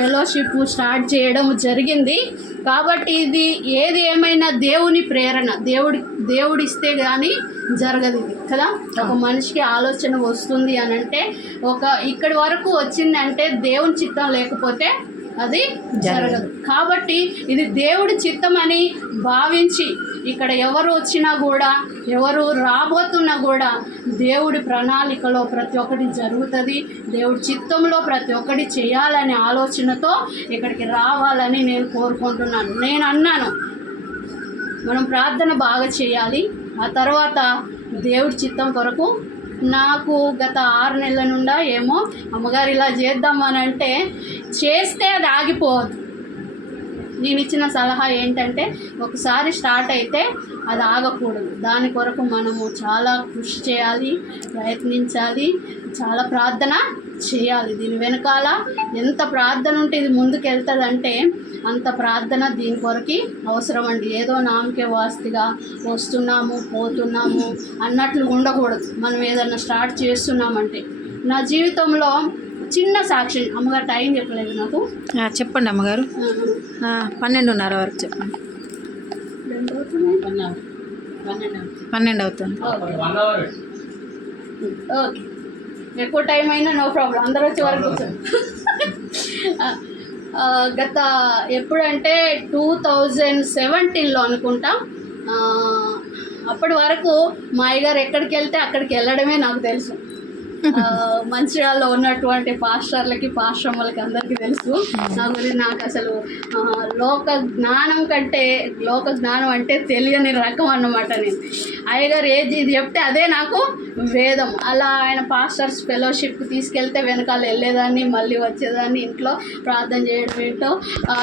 Fellowship start చేయడం జరిగింది. కాబట్టి ఇది ఏది ఏమైనా దేవుని ప్రేరణ దేవుడి దేవుడు ఇస్తే కానీ జరగదు ఇది కదా? ఒక మనిషికి ఆలోచన వస్తుంది అని అంటే ఒక ఇక్కడి వరకు వచ్చిందంటే దేవుని చిత్తం లేకపోతే అది జరగదు. కాబట్టి ఇది దేవుడి చిత్తం అని భావించి ఇక్కడ ఎవరు వచ్చినా కూడా ఎవరు రాబోతున్నా కూడా దేవుడి ప్రణాళికలో ప్రతి ఒక్కటి జరుగుతుంది. దేవుడి చిత్తంలో ప్రతి ఒక్కటి చేయాలనే ఆలోచనతో ఇక్కడికి రావాలని నేను కోరుకుంటున్నాను. నేను అన్నాను మనం ప్రార్థన బాగా చేయాలి. ఆ తర్వాత దేవుడి చిత్తం కొరకు నాకు గత ఆరు నెలల నుండా ఏమో అమ్మగారు ఇలా చేద్దామని అంటే చేస్తే అది ఆగిపోవద్దు. నేను ఇచ్చిన సలహా ఏంటంటే ఒకసారి స్టార్ట్ అయితే అది ఆగకూడదు. దాని కొరకు మనము చాలా కృషి చేయాలి ప్రయత్నించాలి చాలా ప్రార్థన చేయాలి. దీని వెనకాల ఎంత ప్రార్థన ఉంటే ఇది ముందుకెళ్తుందంటే అంత ప్రార్థన దీని కొరకి అవసరం అండి ఏదో నామకే వాస్తిగా వస్తున్నాము పోతున్నాము అన్నట్లు ఉండకూడదు. మనం ఏదన్నా స్టార్ట్ చేస్తున్నామంటే నా జీవితంలో చిన్న సాక్షి. అమ్మగారు టైం చెప్పలేదు నాకు. చెప్పండి అమ్మగారు. పన్నెండున్నర వరకు చెప్పండి. పన్నెండు అవుతుంది. ఓకే. ఎక్కువ టైం అయినా నో ప్రాబ్లం. అందరూ వచ్చే వరకు గత ఎప్పుడంటే టూ థౌజండ్ సెవెంటీన్లో అనుకుంటా. అప్పటి వరకు మా అయ్యగారు ఎక్కడికి వెళ్తే అక్కడికి వెళ్ళడమే నాకు తెలుసు. మంచిర్యాలలో ఉన్నటువంటి పాస్టర్లకి పాశ్రమలకి అందరికీ తెలుసు. నా గురించి నాకు అసలు లోక జ్ఞానం కంటే లోక జ్ఞానం అంటే తెలియని రకం అన్నమాట నేను. అయ్యగారు ఏది ఇది చెప్తే అదే నాకు వేదం. అలా ఆయన పాస్టర్స్ ఫెలోషిప్ తీసుకెళ్తే వెనకాల వెళ్ళేదాన్ని మళ్ళీ వచ్చేదాన్ని ఇంట్లో ప్రార్థన చేయడం ఏంటో